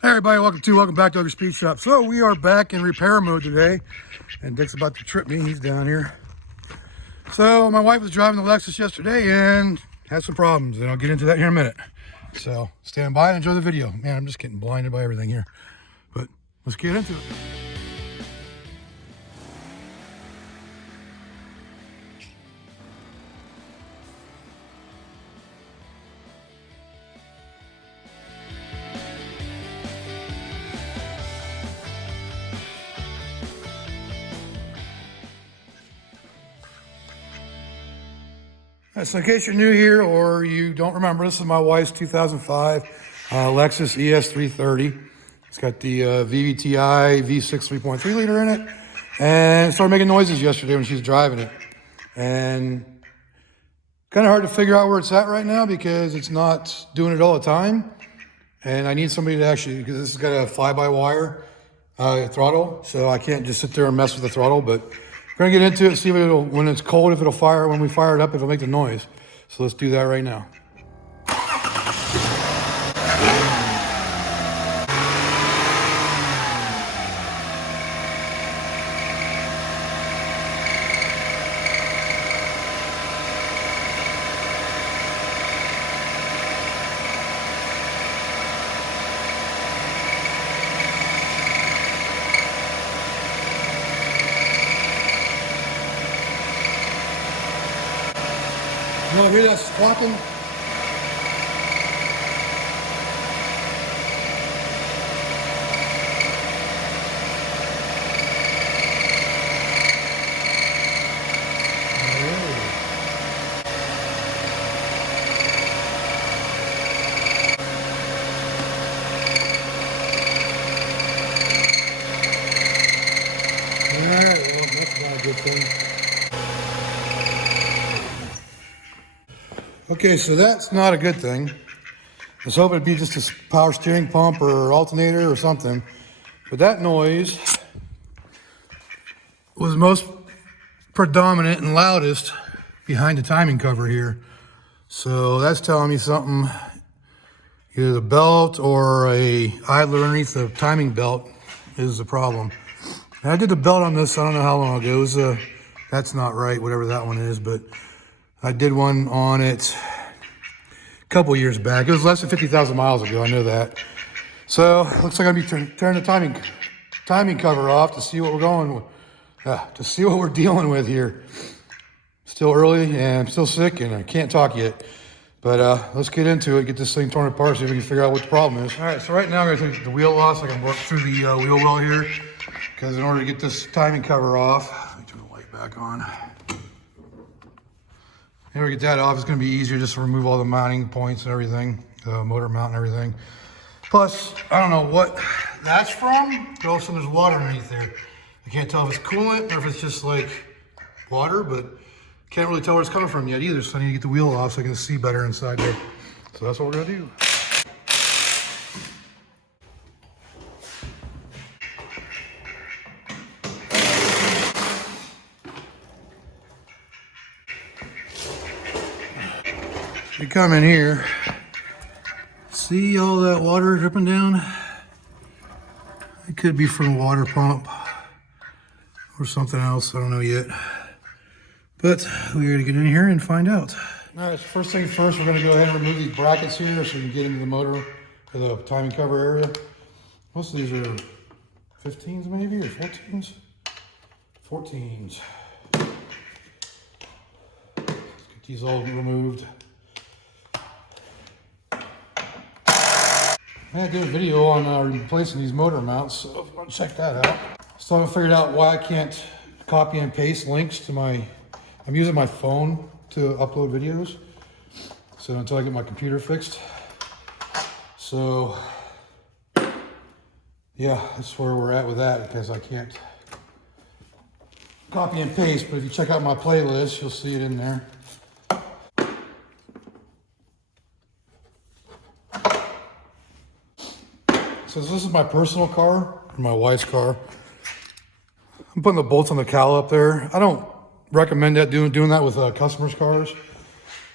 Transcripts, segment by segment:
Hey everybody, welcome back to Other Speed Shop. So we are back in repair mode today, and Dick's about to trip me. He's down here. So my wife was driving the Lexus yesterday and had some problems, and I'll get into that here in a minute. So stand by and enjoy the video. Man, I'm just getting blinded by everything here, but let's get into it. So in case you're new here or you don't remember, this is my wife's 2005 Lexus ES330. It's got the VVTi V6 3.3 liter in it, and it started making noises yesterday when she was driving it. And kind of hard to figure out where it's at right now because it's not doing it all the time. And I need somebody to actually, because this has got a fly-by-wire throttle, so I can't just sit there and mess with the throttle, but we're gonna get into it, see if it'll, when it's cold, if it'll fire, when we fire it up, if it'll make the noise. So let's do that right now. You want to hear that squawking? Alright, well, that's not a good thing. Okay, so that's not a good thing. I was hoping it'd be just a power steering pump or alternator or something. But that noise was most predominant and loudest behind the timing cover here. So that's telling me something, either the belt or a idler underneath the timing belt is the problem. And I did the belt on this, I don't know how long ago. It was that's not right, whatever that one is, but I did one on it a couple years back. It was less than 50,000 miles ago, I know that. So looks like I'm gonna be turning the timing cover off to see what we're going with, to see what we're dealing with here. Still early and I'm still sick and I can't talk yet. But let's get into it, get this thing torn apart, see if we can figure out what the problem is. All right, so right now I'm gonna take the wheel off so I can work through the wheel well here. Because in order to get this timing cover off, let me turn the light back on. In order to get that off, it's gonna be easier just to remove all the mounting points and everything, the motor mount and everything. Plus, I don't know what that's from, but also there's water underneath there. I can't tell if it's coolant or if it's just like water, but can't really tell where it's coming from yet either, so I need to get the wheel off so I can see better inside there. So that's what we're gonna do. You come in here, see all that water dripping down? It could be from a water pump or something else, I don't know yet. But we're gonna get in here and find out. All right, so first thing first, we're gonna go ahead and remove these brackets here so we can get into the motor or the timing cover area. Most of these are 15s maybe, or 14s? 14s. Let's get these all removed. I did a video on replacing these motor mounts, so if you want to check that out. Still haven't figured out why I can't copy and paste links to I'm using my phone to upload videos. So until I get my computer fixed. So yeah, that's where we're at with that because I can't copy and paste, but if you check out my playlist, you'll see it in there. So this is my personal car, my wife's car. I'm putting the bolts on the cowl up there. I don't recommend that doing that with customers' cars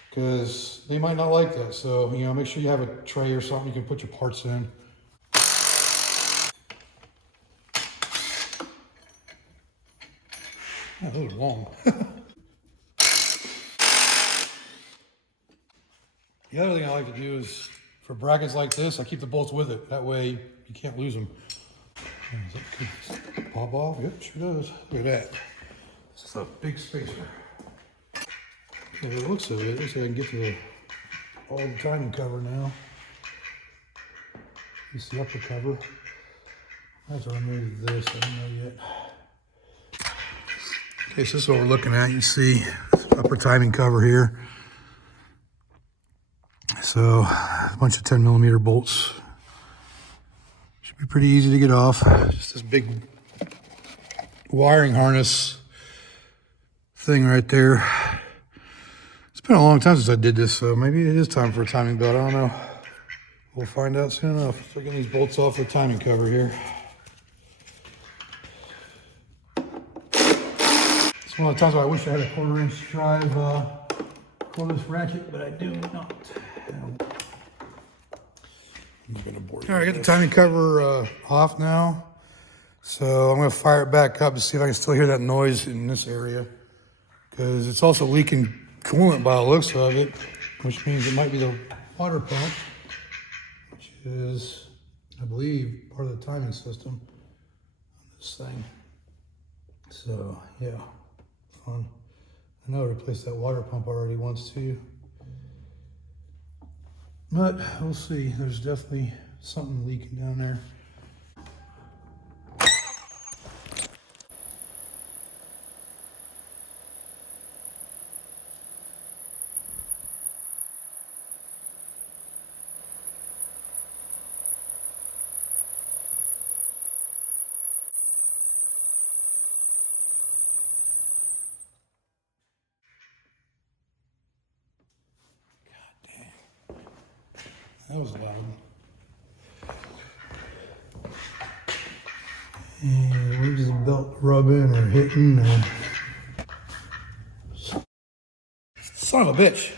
because they might not like that. So, you know, make sure you have a tray or something you can put your parts in. Oh, those are long. The other thing I like to do is, for brackets like this, I keep the bolts with it. That way you can't lose them. Does that pop off? Yep, sure does. Look at that. This is a big spacer. Okay, it looks like it. Looks like I can get to all the timing cover now. It's the upper cover. I have to remove this. I don't know yet. Okay, so this is what we're looking at. You see this upper timing cover here. So a bunch of 10mm bolts. Should be pretty easy to get off. Just this big wiring harness thing right there. It's been a long time since I did this, so maybe it is time for a timing belt. I don't know. We'll find out soon enough. So getting these bolts off the timing cover here. It's one of the times where I wish I had a 1/4-inch drive cordless ratchet, but I do not. All right, I got the timing cover off now. So I'm gonna fire it back up to see if I can still hear that noise in this area. Because it's also leaking coolant by the looks of it, which means it might be the water pump, which is, I believe, part of the timing system on this thing. So yeah, fun. I know I replaced that water pump already once too. But we'll see. There's definitely something leaking down there. That was loud. And where's this belt rubbing or hitting? Son of a bitch.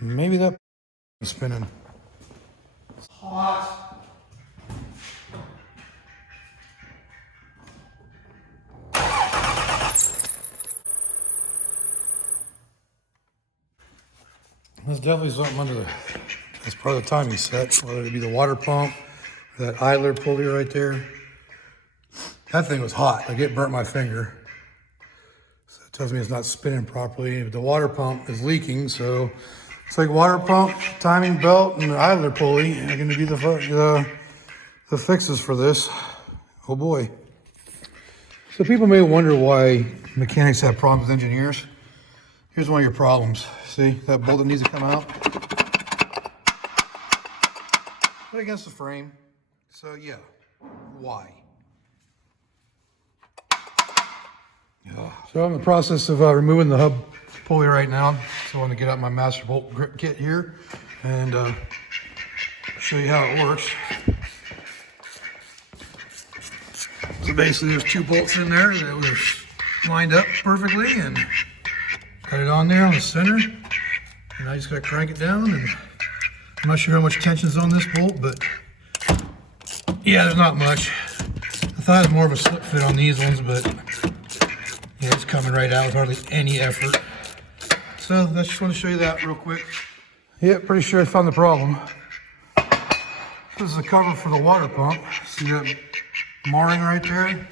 Maybe that is spinning. It's hot. There's definitely something under there. That's part of the timing set, whether it be the water pump, or that idler pulley right there. That thing was hot, like it burnt my finger. So it tells me it's not spinning properly. The water pump is leaking, so it's like water pump, timing belt, and the idler pulley are gonna be the fixes for this. Oh boy. So people may wonder why mechanics have problems with engineers. Here's one of your problems. See, that bolt that needs to come out? Put it against the frame. So yeah, why? So I'm in the process of removing the hub pulley right now. So I want to get out my master bolt grip kit here and show you how it works. So basically there's 2 bolts in there that were lined up perfectly, and cut it on there on the center. And I just gotta crank it down, and I'm not sure how much tension's on this bolt, but yeah, there's not much. I thought it was more of a slip fit on these ones, but yeah, it's coming right out with hardly any effort. So I just want to show you that real quick. Yeah, pretty sure I found the problem. This is the cover for the water pump. See that marring right there? And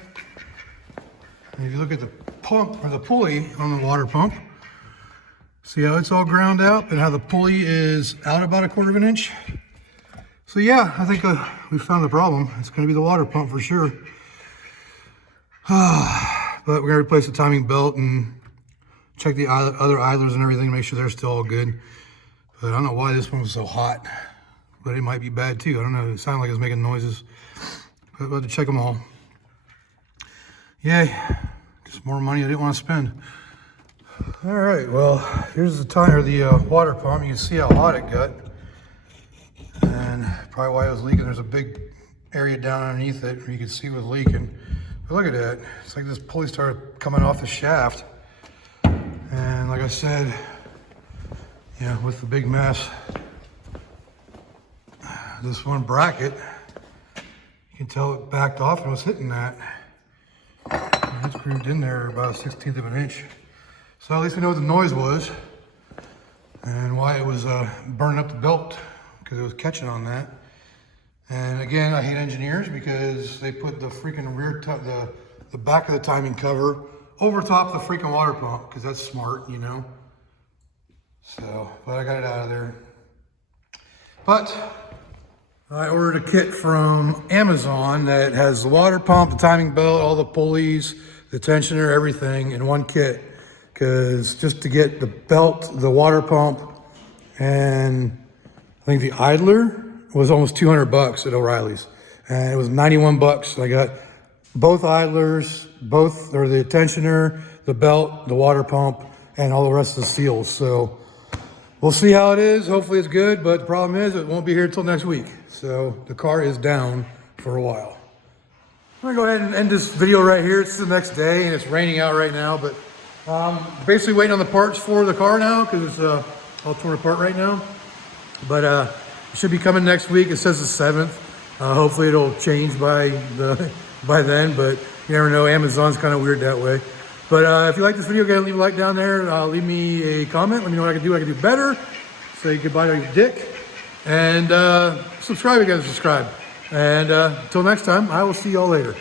if you look at the pump or the pulley on the water pump, see how it's all ground out and how the pulley is out about 1/4 inch? So yeah, I think we found the problem. It's going to be the water pump for sure. But we're going to replace the timing belt and check the other idlers and everything to make sure they're still all good. But I don't know why this one was so hot, but it might be bad too. I don't know. It sounded like it was making noises. But we'll have to check them all. Yay. Just more money I didn't want to spend. All right, well, here's the timer, the water pump. You can see how hot it got. And probably why it was leaking. There's a big area down underneath it where you can see it was leaking. But look at that. It's like this pulley started coming off the shaft. And like I said, yeah, with the big mess, this one bracket, you can tell it backed off and was hitting that. It's grooved in there about a 1/16 of an inch. So at least we know what the noise was and why it was burning up the belt, because it was catching on that. And again, I hate engineers because they put the freaking the back of the timing cover over top the freaking water pump, because that's smart, you know. So, but I got it out of there. But I ordered a kit from Amazon that has the water pump, the timing belt, all the pulleys, the tensioner, everything in one kit. Because just to get the belt, the water pump, and I think the idler was almost 200 bucks at O'Reilly's. And it was 91 bucks. I got both idlers, or the tensioner, the belt, the water pump, and all the rest of the seals. So we'll see how it is. Hopefully it's good, but the problem is it won't be here until next week. So the car is down for a while. I'm gonna go ahead and end this video right here. It's the next day and it's raining out right now, but basically waiting on the parts for the car now because it's all torn apart right now. But it should be coming next week. It says the 7th. Hopefully it'll change by then, but you never know. Amazon's kind of weird that way. But if you like this video, go ahead and leave a like down there. Leave me a comment. Let me know what I can do better. Say goodbye to your dick. And subscribe if you guys subscribe. And until next time, I will see y'all later.